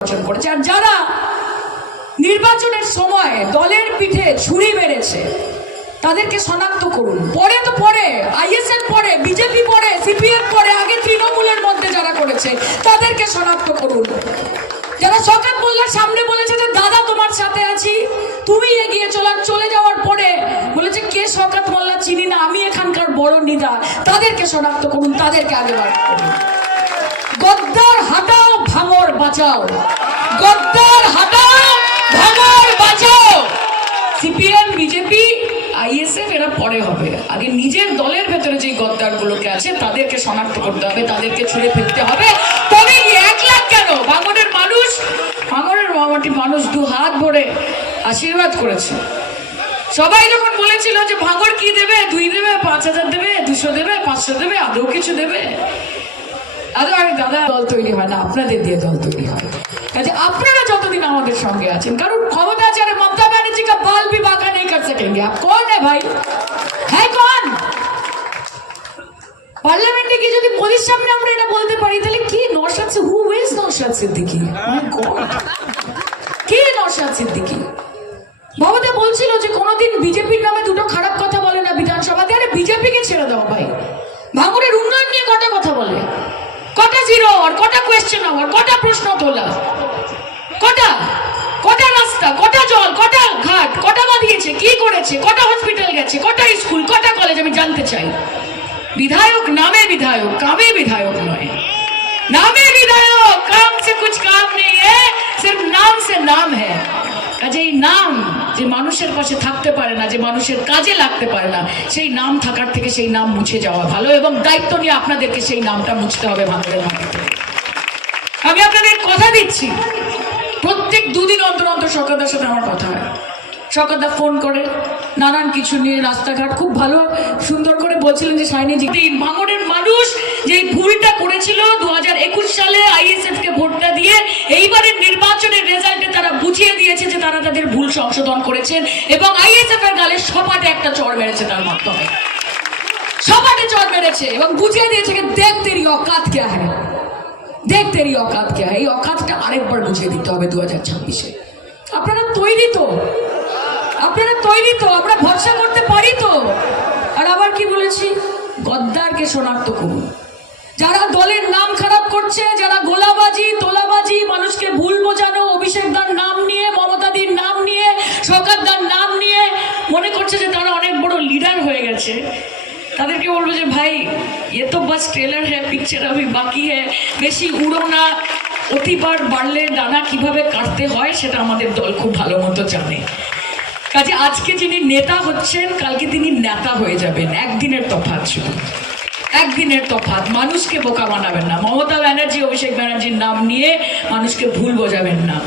নির্বাচন করেছে। আর যারা নির্বাচনের সময় দলের পিঠে ছুরি মেরেছে, তাদেরকে শনাক্ত করুন। পরে তো পরে আইএসএফ পরে, বিজেপি পরে, সিপিএম পরে, আগে তৃণমূলের মধ্যে যারা করেছে, তাদেরকে শনাক্ত করুন। যারা শকাত মোল্লার সামনে বলেছে যে, দাদা, তোমার সাথে আছি, তুমি এগিয়ে চলার চলে যাওয়ার পরে বলেছে, কে শকাত মোল্লা? চিনি না। আমি এখানকার বড় নিদা। তাদেরকে শনাক্ত করুন, তাদেরকে আগে করুন গদ্দার হাটাও, ভাঙর বাঁচাও। গদ্দার হাটাও, ভাঙর বাঁচাও। সিপিএম, বিজেপি, আইএসএফ, এরা পরে হবে। আগে নিজের দলের ভেতরে যে গদ্দারগুলোকে আছে, তাদেরকে শনাক্ত করতে হবে, তাদেরকে ছুঁড়ে ফেলতে হবে। তবে এক লাখ কেন? ভাঙনের মানুষ ভাঙনের মামাটি মানুষ দু হাত ভরে আশীর্বাদ করেছে। সবাই যখন বলেছিল যে ভাঙর কি দেবে? দুই দেবে, পাঁচ হাজার দেবে, দুশো দেবে, পাঁচশো দেবে, আদৌ কিছু দেবে? দ্বারা দল তৈরি হয় না, আপনাদের দিয়ে দল তৈরি হয়। কাজে আপনারা যতদিন আমাদের সঙ্গে আছেন, কারণ ক্ষমতা আছে মমতা ব্যানার্জি কা বাল বিবাকা নেই কর সকেঙ্গে আপ কোন হ্যাঁ ভাই? হ্যাঁ কোন! পার্লামেন্টে যদি মোদির সামনে আমরা এটা বলতে পারি, তাহলে কি নরসাদ হু ইজ নরসাদ সিদ্দিকি? মানে কে নরসাদ সিদ্দিকি? বাবাতে বলছিল যে কোনোদিন বিজেপির নামে দুটো খারাপ যাওয়ার কটা কোয়েশ্চেন আওয়ার কটা প্রশ্ন তোলা কটা কটা রাস্তা কটা জল কটা ঘাট কটা বাঁধিয়েছে কি করেছে কটা হসপিটাল গেছে কটা স্কুল কটা কলেজ আমি জানতে চাই বিধায়ক নামে বিধায়ক কামে বিধায়ক নয় নামে বিধায়ক কাম সে কুছ কাম নেই সির্ফ নাম সে নাম হ্যাঁ কাজে এই নাম যে মানুষের পাশে থাকতে পারে না যে মানুষের কাজে লাগতে পারে না সেই নাম থাকার থেকে সেই নাম মুছে যাওয়া ভালো, এবং দায়িত্ব নিয়ে আপনাদেরকে সেই নামটা মুছতে হবে ভাঙড়ের মাটিতে আমি আপনাদের কথা দিচ্ছি। প্রত্যেক দুদিন অন্তর অন্তর সকালদার সাথে আমার কথা হয়। সকালদা ফোন করে, নানান কিছু নিয়ে রাস্তাঘাট খুব ভালো সুন্দর করে বলছিলেন যে, সাইনি এই ভাঙড়ের মানুষ যে ভুলটা করেছিল দু হাজার একুশ সালে আইএসএফ কে ভোটটা দিয়ে, এইবারের নির্বাচনের রেজাল্টে তারা বুঝিয়ে দিয়েছে যে তারা তাদের ভুল সংশোধন করেছেন এবং আইএসএফ এর গালে সপাটে একটা চড় মেরেছে তার মাধ্যমে। সপাটে চড় মেরেছে এবং বুঝিয়ে দিয়েছে দেখ তেরি অকাত কে হ্যাঁ দেখ তেরি অকাত এই অকাতটা আরেকবার বুঝিয়ে দিতে হবে দু হাজার ছাব্বিশে। আপনারা তৈরি তো। আপনারা তৈরি তো, আমরা ভরসা করতে পারি তো। আর আবার কি বলেছি? গদ্দারকে শনাক্ত করুন যারা দলের নাম খারাপ করছে, যারা গোলাবাজি, তোলাবাজি, মানুষকে ভুল বোঝানো অভিষেক দার নাম নিয়ে, মমতাদির নাম নিয়ে শকাত দার নাম নিয়ে, মনে করছে যে তারা অনেক বড় লিডার হয়ে গেছে। তাদেরকে বলব যে, ভাই, এ তো বাস ট্রেলার হ্যাঁ পিকচার আমি বাকি হ্যাঁ বেশি উড়ো না। অতিবার বাড়লে ডানা কীভাবে কাটতে হয়, সেটা আমাদের দল খুব ভালো মতো জানে। কাজে আজকে যিনি নেতা হচ্ছেন, কালকে তিনি নেতা হয়ে যাবেন। একদিনের তফাৎ শুধু। একদিনের তফাৎ। মানুষকে বোকা বানাবেন না। মমতা ব্যানার্জি, অভিষেক ব্যানার্জির নাম নিয়ে মানুষকে ভুল বোঝাবেন না।